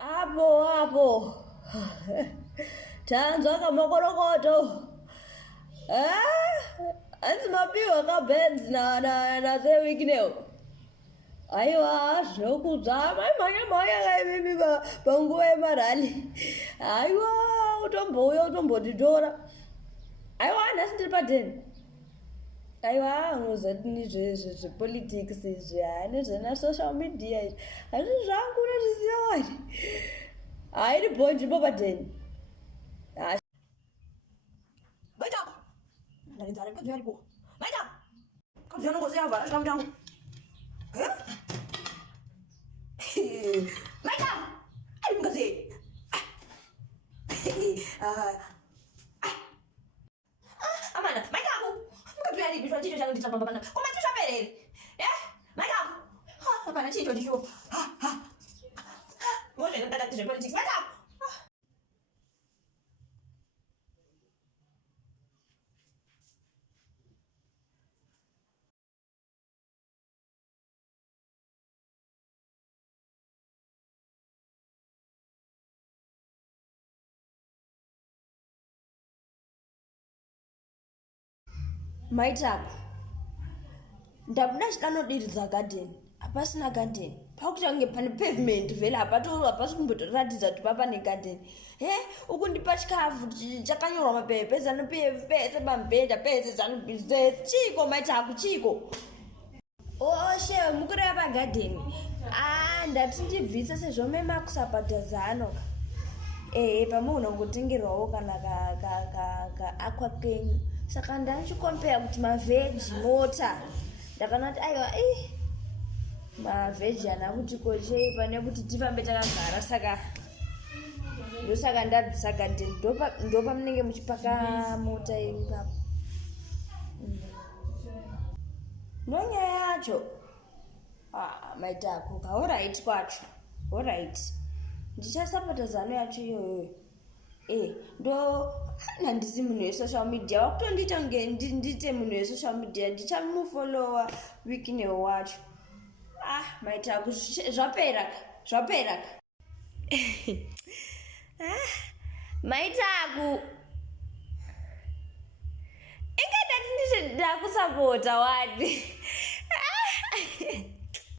Hapo. Tanzwa kamakorokoto. Anzi mapiwa kabenz na Sir Wicknell. Aiwa, zvokudza manya kai mimi panguva yemarali. Aiwa, utombouya utombotitora. Aiwa, nhasi ndiri padeni. Aiwa, unozodini zvepolitics izvi nezvena social media izvi. Hazvi zvangu unozviziva wani. Hairi bhonji ipo padeni. Maita! Ndarinzara mukadzi aripo. Maita! Mukadzi anongosiya vhara chikamu changu. Maita! Ai mukadzi! Amanda, maita aku! Mukadzi aripi zvona chicho changu ndichapambana. Koma chichaperere. Maita aku! Hapana chicho ndicho. Mozvino ndadati zvepolitics. Maita aku! Maita, ndabuda chidanodiridza garden. Hapasina garden. Pakuti kunge pane pavement vele hapasi kumbotoratidza kuti papa negarden. Uku ndipa chikafu chakanyorwa mapepeza nopese pamubhedha pese zanobhizinesi. Chiko maita aku chiko. Oshe mukureva pagarden. Ndati ndibvise sezvo memakusabhadhazano. Pamuno ngotengerwawo kana ka aqua kenyu. Saka ndachikompea kuti mavheji mota. Ndakanati aiwa mavheji ana kuti kochei pane kuti tifambe takagara saka ndabvisa garden ndopa munenge muchipaka mota yenyu papo. Nonyaya yacho. Maita ako ka alright kwacho. Alright. Ndichasapota zano yacho iyoyo. Ndo handisi munhu wesocial media wakutondiita kunge ndite munhu wesocial media ndichamufollowa Wicknell wacho. Maita aku zvapera maita aku inge ndati nditi ndakusapota wadi